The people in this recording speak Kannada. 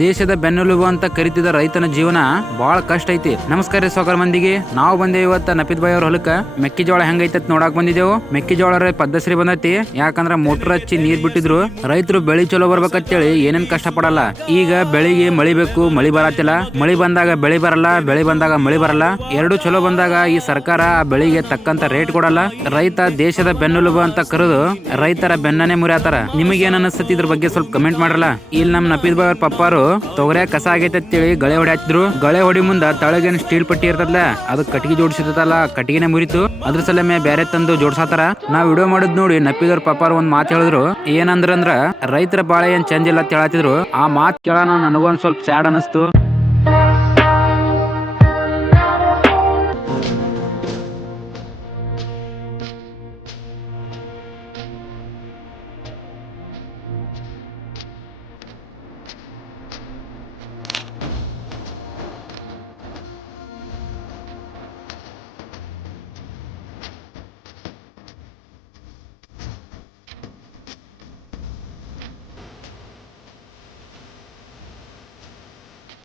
ದೇಶದ ಬೆನ್ನೆಲುಬು ಅಂತ ಕರಿತಿದ ರೈತನ ಜೀವನ ಬಹಳ ಕಷ್ಟ ಐತಿ. ನಮಸ್ಕಾರ ರೀ ಸಾವುಕಾರ ಮಂದಿಗೆ. ನಾವು ಬಂದೇವಿ ಇವತ್ತ ನಪೀದ್ ಬಾಯಿ ಅವ್ರ ಹೊಲಕ್ಕ ಮೆಕ್ಕೆಜೋಳ ಹೆಂಗೈತೆ ನೋಡಾಕ್ ಬಂದಿದ್ದೇವು. ಮೆಕ್ಕೆಜೋಳ ಪದ್ದಸರಿ ಬಂದೈತಿ, ಯಾಕಂದ್ರ ಮೋಟರ್ ಹಚ್ಚಿ ನೀರ್ ಬಿಟ್ಟಿದ್ರು. ರೈತರು ಬೆಳಿ ಚಲೋ ಬರ್ಬೇಕಂತೇಳಿ ಏನೇನ್ ಕಷ್ಟ ಪಡಲ್ಲ. ಈಗ ಬೆಳಿಗ್ಗೆ ಮಳಿ ಬೇಕು, ಮಳಿ ಬರತ್ತಿಲ್ಲ. ಮಳಿ ಬಂದಾಗ ಬೆಳಿ ಬರಲ್ಲ, ಬೆಳಿ ಬಂದಾಗ ಮಳಿ ಬರಲ್ಲ. ಎರಡು ಚಲೋ ಬಂದಾಗ ಈ ಸರ್ಕಾರ ಆ ಬೆಳಿಗೆ ತಕ್ಕಂತ ರೇಟ್ ಕೊಡಲ್ಲ. ರೈತ ದೇಶದ ಬೆನ್ನೆಲುಬು ಅಂತ ಕರೆದು ರೈತರ ಬೆನ್ನನೆ ಮುರಿಯಾತಾರ. ನಿಮಗೇನ್ ಅನಿಸ್ತತಿ ಇದ್ರ ಬಗ್ಗೆ ಸ್ವಲ್ಪ ಕಮೆಂಟ್ ಮಾಡ್ರಲ್ಲ. ಇಲ್ಲಿ ನಮ್ ನಪೀದ್ ಬಾಯಿ ಅವ್ರ ಪಪ್ಪಾರು ತೊಗರೆ ಕಸ ಆಗೈತೆ ಅಂತೇಳಿ ಗಳೆ ಹೊಡಿ ಹಚ್ಚಿದ್ರು. ಗಳೆ ಹೊಡಿ ಮುಂದ ತಳಗೇನ್ ಸ್ಟೀಲ್ ಪಟ್ಟಿ ಇರ್ತದಲ್ಲ, ಅದು ಕಟ್ಟಿಗೆ ಜೋಡಿಸಿರ್ತಲ್ಲ, ಕಟ್ಟಿಗೆನೆ ಮುರಿತು. ಅದ್ರ ಸಲಮೆ ಬೇರೆ ತಂದು ಜೋಡ್ಸಾತಾರ. ನಾವ್ ವಿಡಿಯೋ ಮಾಡಿದ್ ನೋಡಿ ನಪ್ಪಿದವ್ರ ಪಪ್ಪಾರು ಒಂದ್ ಮಾತು ಹೇಳಿದ್ರು. ಏನಂದ್ರ ರೈತರ ಬಾಳೆ ಏನ್ ಚಂದ ಇಲ್ಲ ಅಂತ ಹೇಳತ್ತಿದ್ರು. ಆ ಮಾತು ಕೇಳೋಣ ನನಗೊಂದ್ ಸ್ವಲ್ಪ ಸ್ಯಾಡ್ ಅನಿಸ್ತು.